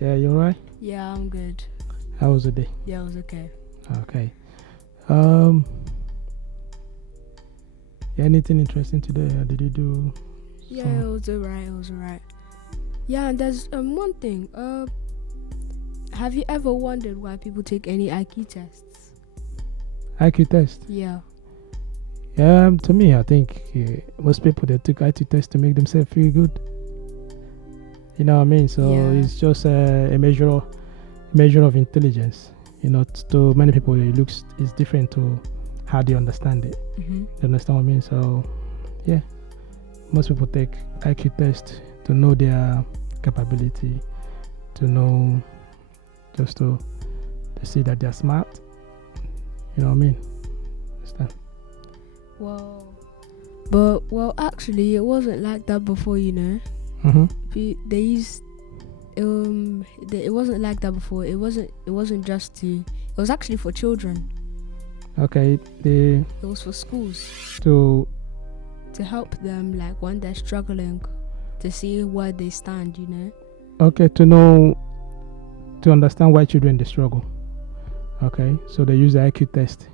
Yeah, you alright? Yeah, I'm good. How was the day? Yeah, it was okay. Okay. Yeah, anything interesting today? Did you do Yeah, some it was alright. Yeah, and there's one thing. Have you ever wondered why people take any IQ tests? IQ test? Yeah. To me, I think most people they took IQ test to make themselves feel good. You know what I mean? So Yeah. it's just a measure of intelligence. You know, to many people, it's different to how they understand it. Mm-hmm. You understand what I mean? So, yeah, most people take IQ test to know their capability, to know, just to see that they're smart. You know what I mean? Understand? Well, actually, it wasn't like that before. You know, they used it wasn't like that before. It wasn't just to. It was actually for children. Okay, It was for schools to help them, like when they're struggling, to see where they stand. You know. okay, to understand why children they struggle. Okay, so they use the IQ test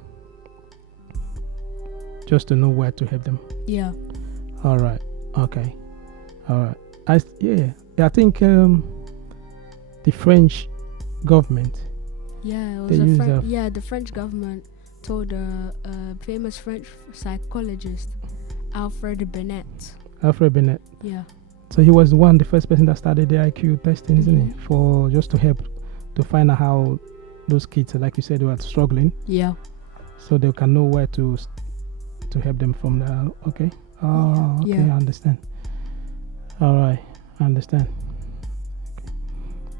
just to know where to help them. Yeah. All right. Okay. All right. I think the French government. Yeah, it They was use the French government told a famous French psychologist, Alfred Binet. Yeah. So he was the first person that started the IQ testing, isn't he? For just to help to find out how those kids, like you said, were struggling. Yeah. So they can know where to help them from there. Okay. Oh, okay. Yeah. I understand. All right. I understand. Okay.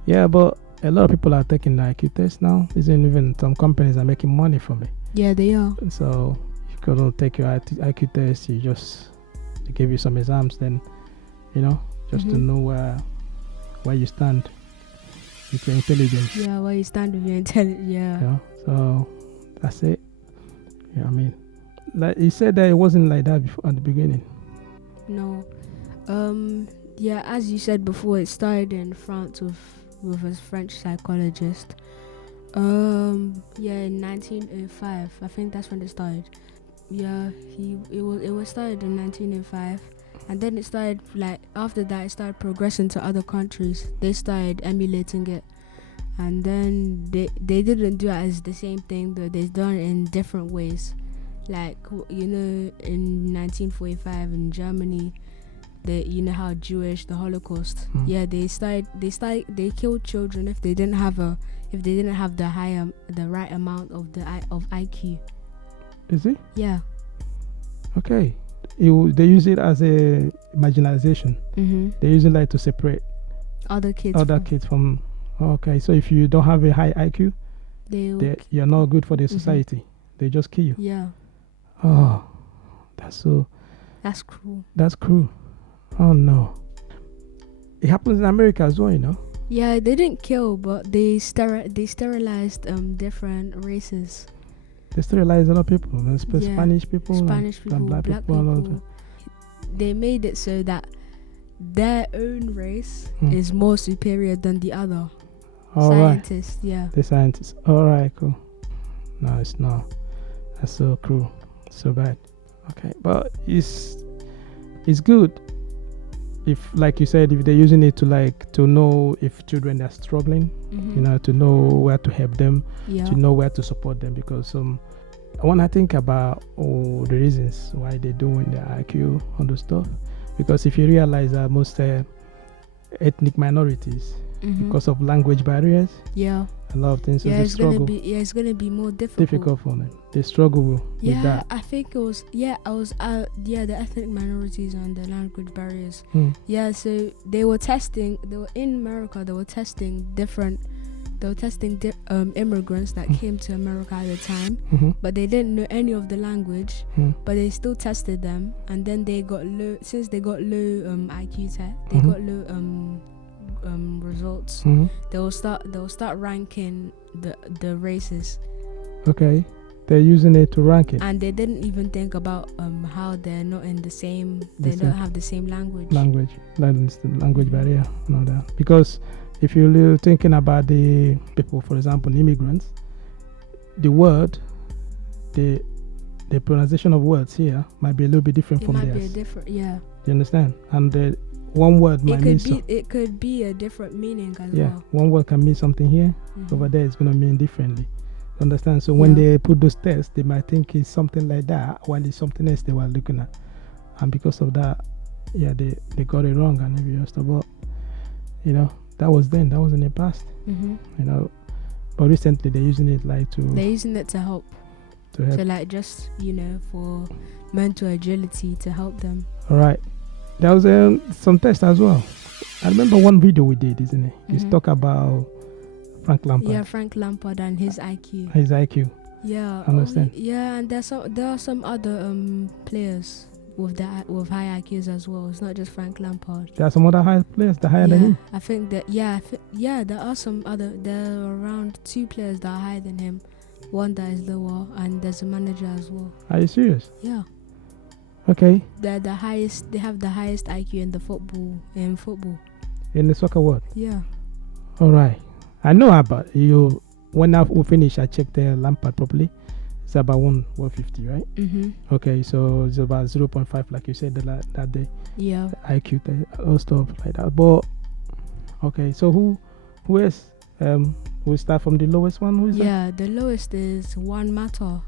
Yeah, but a lot of people are taking the IQ test now. Even some companies are making money from it. Yeah, they are. So if you couldn't take your IQ test, they give you some exams, then just to know where you stand with your intelligence. Yeah, where you stand with your intelligence. Yeah. So that's it. Yeah, I mean, like he said that it wasn't like that before at the beginning. No. Yeah, as you said before, it started in France with a French psychologist. Yeah, in 1905. I think that's when it started. Yeah, it was started in 1905, and then it started, like, after that it started progressing to other countries. They started emulating it, and then they didn't do it as the same thing, though. They've done it in different ways. Like, in 1945 in Germany, you know how Jewish, the Holocaust. Yeah, they killed children if they didn't have the right amount of IQ. Is it? Yeah. Okay. They use it as a marginalization. They use it like to separate other kids from. Okay, so if you don't have a high IQ, you're not good for the society. They just kill you. Yeah. Oh, that's cruel. That's cruel. Oh no. It happens in America as well, you know. Yeah, they didn't kill, but they sterilized different races. They sterilize a lot of people, Spanish people, and black people. They made it so that their own race is more superior than the other. Scientists, right. Yeah. The scientists. All right, cool. No, it's not. That's so cruel, so bad. Okay, but it's good. If, like you said, if they're using it to know if children are struggling, to know where to help them, to know where to support them, because when I think about the reasons why they're doing the IQ on the stuff, because if you realize that most ethnic minorities, because of language barriers, a lot of things, so they struggle. It's gonna be more difficult for them. They struggle with that. I think it was the ethnic minorities and the language barriers. Yeah, so they were in America. They were testing immigrants that came to America at the time, but they didn't know any of the language, but they still tested them, and then they got low. Since they got low IQ test, they got low results. They will start ranking the races. Okay, They're using it to rank it. And they didn't even think about how they're not in the same. They don't have the same language. That is the language barrier and all that. Because if you're thinking about the people, for example, immigrants, the word, the pronunciation of words here might be a little bit different from theirs. It might be a different, yeah. You understand? And the one word might mean it could be a different meaning as well. Yeah, one word can mean something here. Over there it's going to mean differently. You understand? So when they put those tests, they might think it's something like that while it's something else they were looking at. And because of that, yeah, they got it wrong and everything else. But, you know, that was then. That was in the past. You know, but recently they're using it like to... They're using it to help. So like just, you know, for mental agility to help them. All right. There was some tests as well. I remember one video we did, isn't it? You talk about Frank Lampard. Yeah, Frank Lampard and his IQ. His IQ. Yeah. I understand. Yeah, and there are some other players with high IQs as well. It's not just Frank Lampard. There are some other high players that are higher than him. I think that there are some other. There are around 2 players that are higher than him. One that is lower, and there's a manager as well. Are you serious? Yeah. Okay. They're the highest. They have the highest IQ in the football. In the soccer world. Yeah. All right. I know about you. When we finish, I checked the Lampard properly. It's about 150, right? Okay, so it's about 0.5, like you said that day. Yeah. The IQ, all stuff like that. But okay, so who else? We start from the lowest one. Who is that? Yeah, the lowest is Juan Mata.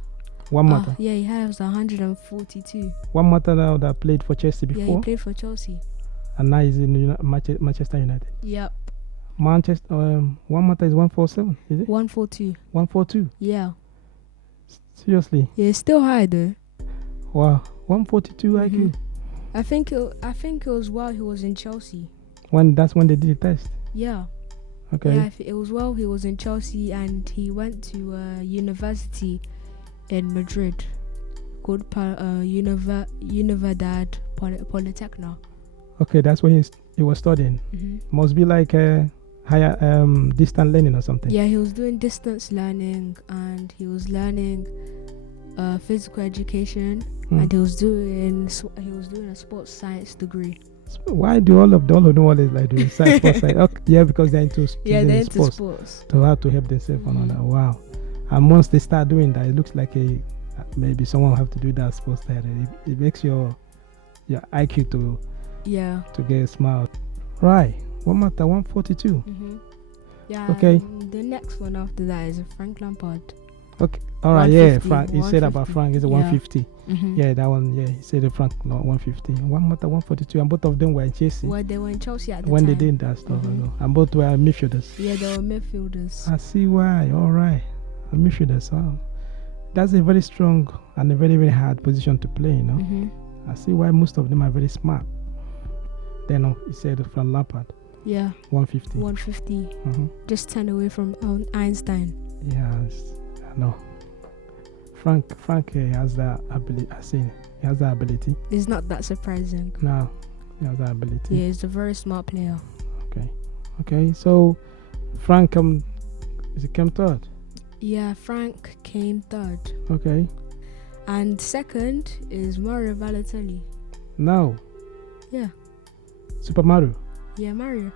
Juan Mata. Yeah, he has 142. Juan Mata now that played for Chelsea before. Yeah, he played for Chelsea. And now he's in Manchester United. Yep. Manchester. Juan Mata is 147. Is it? 142. 142. Yeah. Seriously. Yeah, it's still high though. Wow, 142 IQ. I think it was while he was in Chelsea. That's when they did the test. Yeah. Okay. Yeah, it was while he was in Chelsea, and he went to a university in Madrid called Universidad Politecnica. Okay, that's where he was studying. Must be like higher distance learning or something. Yeah, he was doing distance learning, and he was learning physical education, and he was doing a sports science degree. Why do all of them always like doing sports science? Okay, yeah, because they're into sports. To how to help themselves and all that. Wow. And once they start doing that, it looks like maybe someone have to do that sports science. It makes your IQ to get smart. Right. 142. Yeah. Okay. The next one after that is Frank Lampard. Okay. All right. Yeah. Frank. You said about Frank is 150. Yeah, that one. Yeah, he said the Frank 150. One Mata 142, and both of them were in Chelsea. Well, they were in Chelsea at the when time. They did that stuff, and both were midfielders. Yeah, they were midfielders. I see why. All right, midfielders. Wow, that's a very strong and a very very hard position to play. You know, I see why most of them are very smart. Then he said from Lampard. Yeah. 150. 150. Just 10 away from Einstein. Yes, I know. Frank has that ability. I've seen it. He has that ability. It's not that surprising. No, he has that ability. Yeah, he's a very smart player. Okay. So Frank came third. Yeah, Frank came third. Okay. And second is Mario Balotelli. No. Yeah. Super Mario. Yeah, Mario.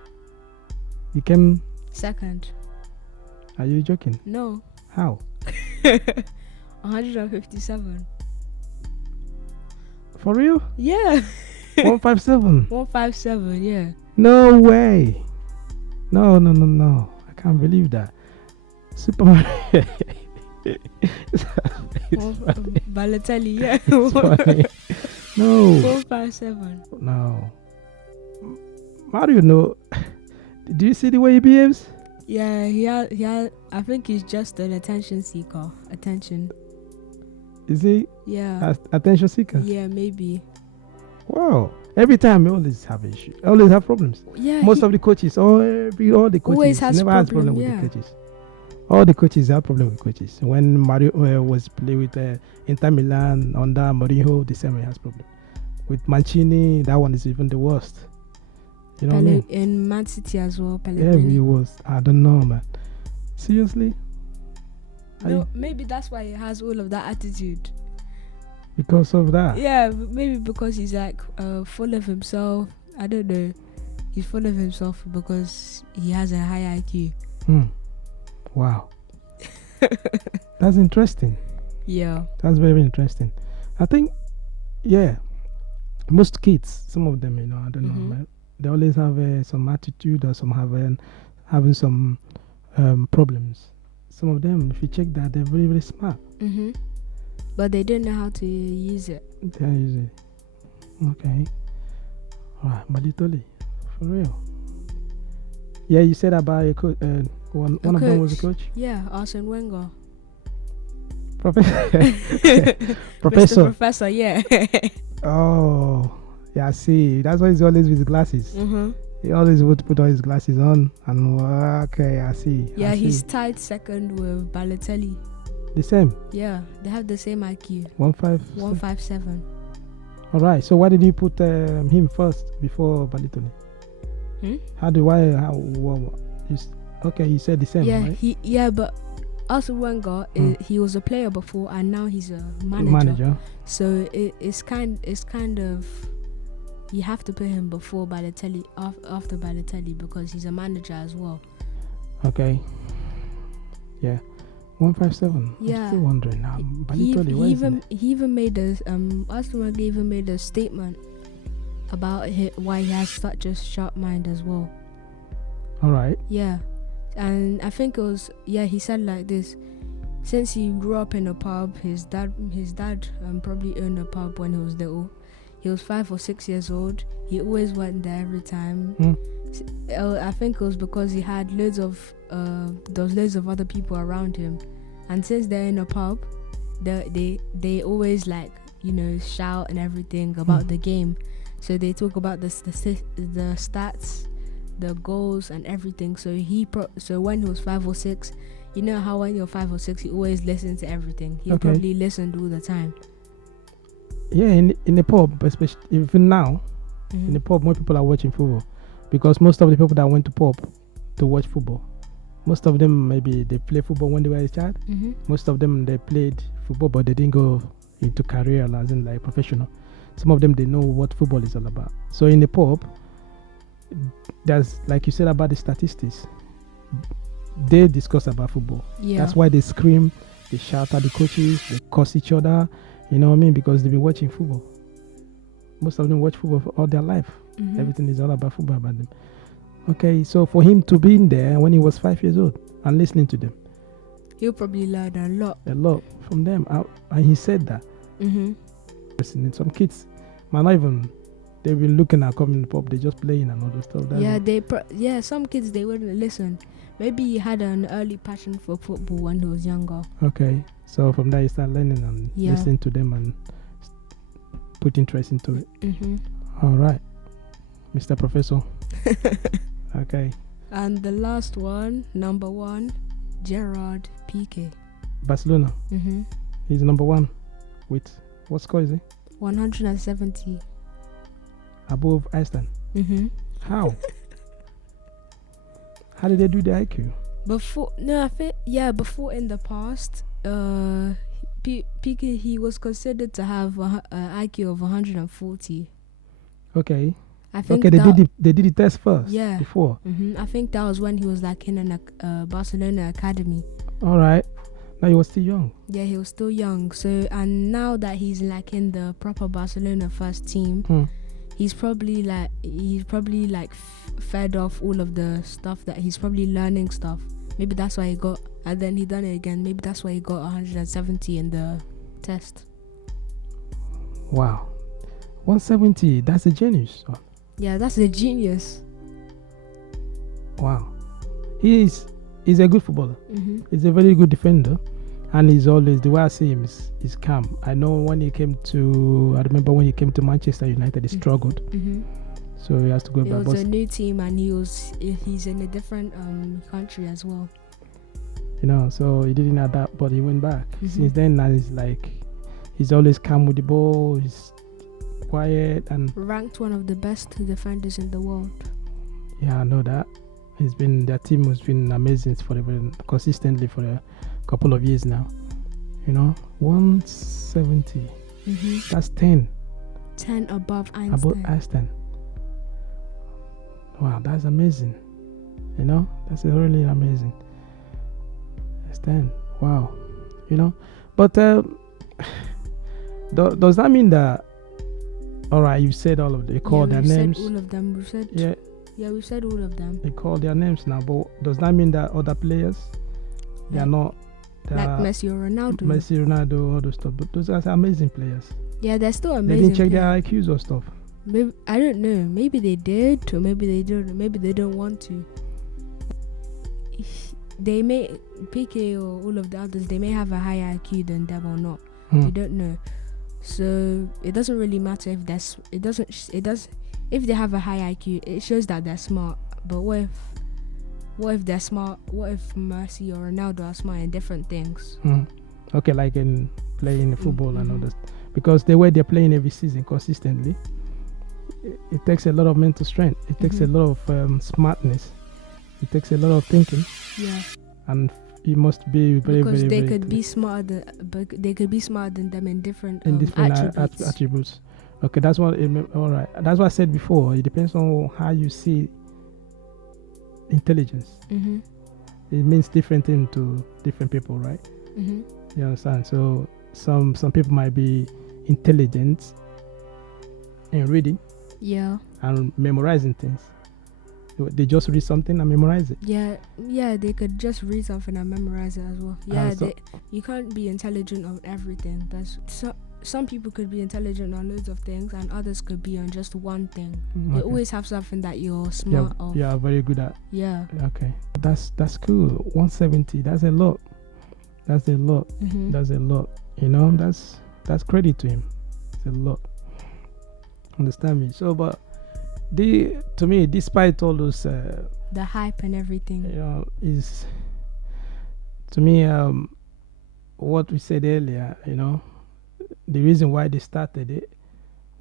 He came second. Are you joking? No. How? 157. For real? Yeah. 157. 157, yeah. No way. No. I can't believe that. Super Mario. Balotelli, yeah. No. 157. No. Mario, no. Do you see the way he behaves? Yeah, he had. I think he's just an attention seeker. Attention. Is he? Yeah. Attention seeker? Yeah, maybe. Wow. Every time he always have issues. Always have problems. Yeah. Most of the coaches, all the coaches, always has never has problem with the coaches. All the coaches have problem with coaches. When Mario was playing with Inter Milan under Mourinho, the same way has problem. With Mancini, that one is even the worst. You know what I mean? In Man City as well, Yeah, he was. I don't know, man. Seriously? No, maybe that's why he has all of that attitude. Because of that. Yeah, maybe because he's like full of himself. I don't know. He's full of himself because he has a high IQ. Wow. That's interesting. Yeah. That's very interesting. I think, most kids, some of them, I don't know, man, they always have some attitude, or some having some problems. Some of them, if you check that, they're very, very smart. But they don't know how to use it. They use it. Okay. All right, Malitoli, for real. Yeah, you said about a coach. One of them was a coach. Yeah, ARSENE Wenger. Professor. Mr. Professor, yeah. Oh, yeah. I see. That's why he's always with his glasses. He always would put all his glasses on, and okay, I see. Yeah, he's tied second with Balotelli. The same. Yeah, they have the same IQ. 157. All right. So why did you put him first before Balotelli? Okay, you said the same. Yeah, right? but ARSENE Wenger, he was a player before, and now he's a manager. So it's kind of, you have to put him before Balotelli, after Balotelli, because he's a manager as well. Okay. Yeah. 157. Yeah. I'm still wondering now. Balotelli, he even made ARSENE Wenger even made a statement about why he has such a sharp mind as well. All right. Yeah. And I think it was, he said like this: since he grew up in a pub, his dad probably owned a pub when he was little. He was 5 or 6 years old. He always went there every time. I think it was because he had there was loads of other people around him, and since they're in a pub, they always shout and everything about the game. So they talk about the stats, the goals and everything. So so when he was 5 or 6, you know how when you're 5 or 6 you always listen to everything. He probably listened all the time. Yeah, in the pub, especially even now, in the pub, more people are watching football, because most of the people that went to pub to watch football, most of them maybe they play football when they were a child. Most of them they played football, but they didn't go into career as in like professional. Some of them, they know what football is all about. So in the pub, there's, like you said about the statistics, they discuss about football. Yeah. That's why they scream, they shout at the coaches, they curse each other, you know what I mean? Because they've been watching football. Most of them watch football for all their life. Everything is all about football about them. Okay, so for him to be in there when he was 5 years old and listening to them, he'll probably learn a lot from them. And he said that. Some kids, not even, they've been looking at coming to pub, they're just playing and all that stuff. Yeah, some kids, they wouldn't listen. Maybe he had an early passion for football when he was younger. Okay, so from there you start learning and listening to them and put interest into it. All right, Mr. Professor. Okay. And the last one, number 1, Gerard Piqué. Barcelona. He's number 1 with, what score is he? 170. Above Einstein. How? How did they do the IQ? Before in the past, Piqué, he was considered to have an IQ of 140. Okay. I think they did the test first. Yeah. Before. I think that was when he was like in a Barcelona academy. All right. Now he was still young. Yeah, he was still young. So, and now that he's like in the proper Barcelona first team, he's probably like fed off all of the stuff that he's probably learning stuff. Maybe that's why he got, and then he done it again. Maybe that's why he got 170 in the test. Wow, 170. That's a genius. Yeah, that's a genius. Wow, he's a good footballer. He's a very good defender, and he's always, the way I see him is calm. I know I remember when he came to Manchester United, he struggled. So he has to go back. It was a new team, and he's in a different country as well. You know, so he didn't adapt, but he went back. Since then, now he's always calm with the ball. He's quiet and ranked one of the best defenders in the world. Yeah, I know that. Their team has been amazing consistently for couple of years now. 170. That's 10 above Einstein. above Einstein. Wow, that's amazing. That's really amazing. That's 10. Wow. But does that mean that? All right, you said all of them. You called their names. All of them. We said all of them. They call their names now, but does that mean that other players, they are not like Messi or Ronaldo? Ronaldo, all those stuff. But those are amazing players. Yeah, they're still amazing. They didn't check their IQs or stuff. Maybe, I don't know. Maybe they did, or maybe they don't. Maybe they don't want to. They may PK or all of the others. They may have a higher IQ than them or not. We don't know. So it doesn't really matter if that's. It does. If they have a high IQ, it shows that they're smart. But what if they're smart? What if Messi or Ronaldo are smart in different things? Okay, like in playing football and all that. Because the way they're playing every season consistently, it takes a lot of mental strength. It takes a lot of smartness. It takes a lot of thinking. Yeah. And it must be very, because very, they very could be smarter. But they could be smarter than them in different attributes. Okay, that's what. All right, that's what I said before. It depends on how you see intelligence. It means different thing to different people, right? You understand? So some people might be intelligent in reading, and memorizing things. They just read something and memorize it. Yeah, they could just read something and memorize it as well. Yeah, you can't be intelligent on everything. Some people could be intelligent on loads of things, and others could be on just one thing. You always have something that you're smart of. Yeah, very good at. Yeah. Okay, that's cool. 170. That's a lot. That's a lot. That's a lot. That's credit to him. It's a lot. Understand me? So, but to me, despite all those the hype and everything, is to me what we said earlier. The reason why they started it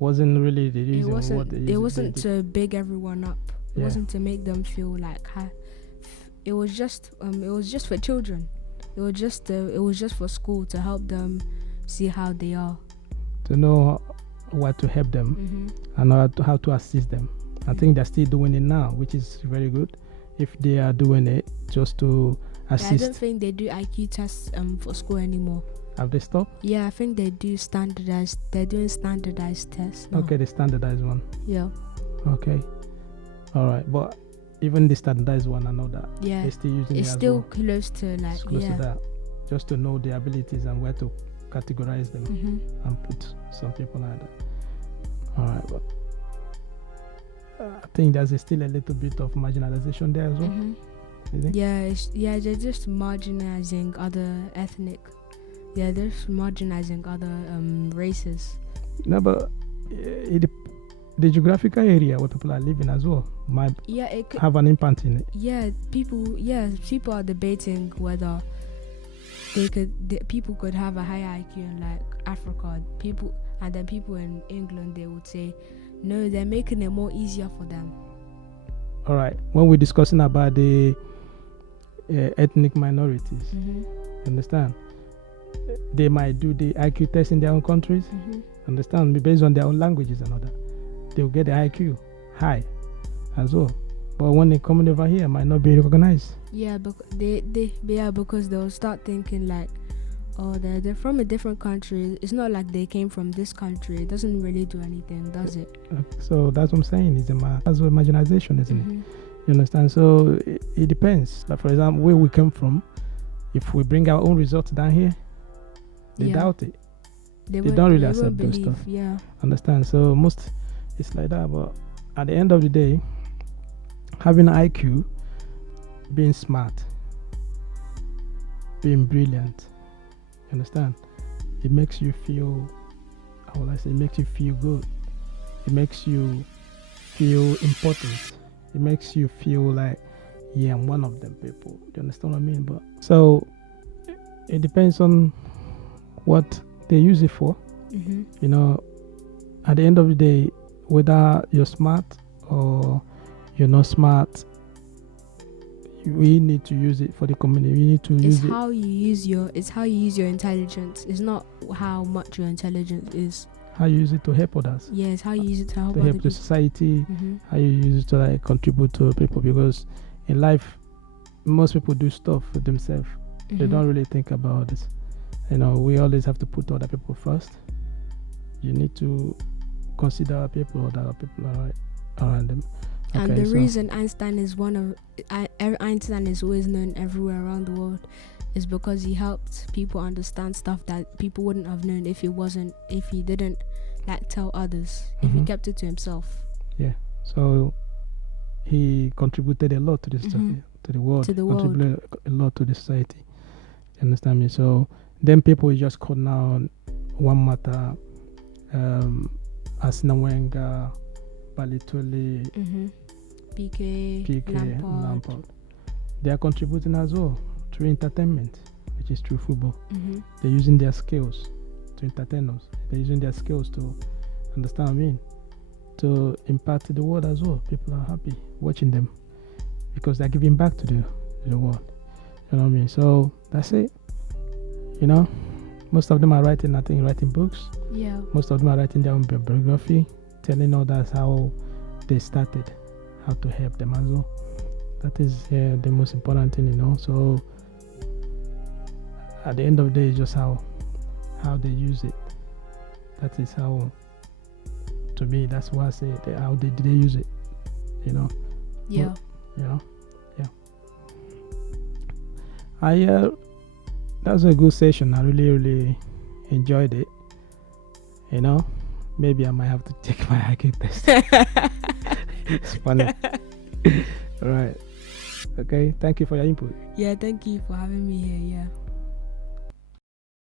wasn't really the reason. It wasn't to big everyone up. It wasn't to make them feel like high. It was just for children. It was just for school, to help them see how they are, to know what to help them and how to assist them. I think they're still doing it now, which is very good. If they are doing it just to assist. I don't think they do IQ tests for school anymore. Have they stopped? Yeah, I think they do standardized. They're doing standardized tests now. Okay, the standardized one. Yeah. Okay. All right, but even the standardized one, I know that. Yeah. They're still using it. It's still close to like. It's close to that, just to know their abilities and where to categorize them and put some people like that. All right, but I think there's still a little bit of marginalization there as well. Yeah, they're just marginalizing other ethnic. Yeah, they're just marginalizing other races. No, but the geographical area where people are living as well might have an impact in it. Yeah, people are debating whether people could have a higher IQ in like Africa. And then people in England, they would say, no, they're making it more easier for them. All right. When we're discussing about the ethnic minorities, understand? They might do the IQ test in their own countries, understand? Based on their own languages and all that. They'll get the IQ high as well. But when they come over here, it might not be recognized. Yeah, because they'll start thinking like, oh, they're from a different country. It's not like they came from this country. It doesn't really do anything, does it? So that's what I'm saying. That's what marginalization, isn't it? You understand? So it depends. Like, for example, where we come from, if we bring our own results down here, they doubt it. They don't really accept those stuff. Yeah. Understand? So it's like that. But at the end of the day, having IQ, being smart, being brilliant, you understand? It makes you feel, how will I say, it makes you feel good. It makes you feel important. It makes you feel like, yeah, I'm one of them people. Do you understand what I mean? But so it depends on what they use it for. At the end of the day, whether you're smart or you're not smart, we need to use it for the community. We need to use it. It's how you use your intelligence. It's not how much your intelligence is. How you use it to help others. Yeah, it's how you use it to help to other help the people. society. Mm-hmm. How you use it to like contribute to people, because in life most people do stuff for themselves. Mm-hmm. They don't really think about this. We always have to put other people first. You need to consider other people around them. And the reason Einstein is Einstein is always known everywhere around the world is because he helped people understand stuff that people wouldn't have known if he didn't like tell others, if he kept it to himself. Yeah. So he contributed a lot to this to the world. Contributed a lot to the society. You understand me? So then people just call now one matter, ARSENE, WENGER, Balitoli, PK, LAMPARD. They are contributing as well through entertainment, which is through football. They're using their skills to entertain us. They're using their skills to understand what I mean, to impact the world as well. People are happy watching them because they're giving back to the world. You know what I mean? So that's it. Most of them are writing books. Yeah. Most of them are writing their own biography, telling others how they started, how to help them as well. That is the most important thing, So at the end of the day, it's just how they use it. That is how, to me, that's why I say how did they use it, Yeah. Yeah. That was a good session. I really, really enjoyed it. Maybe I might have to take my IQ test. It's funny. All right. Okay. Thank you for your input. Yeah, thank you for having me here. Yeah.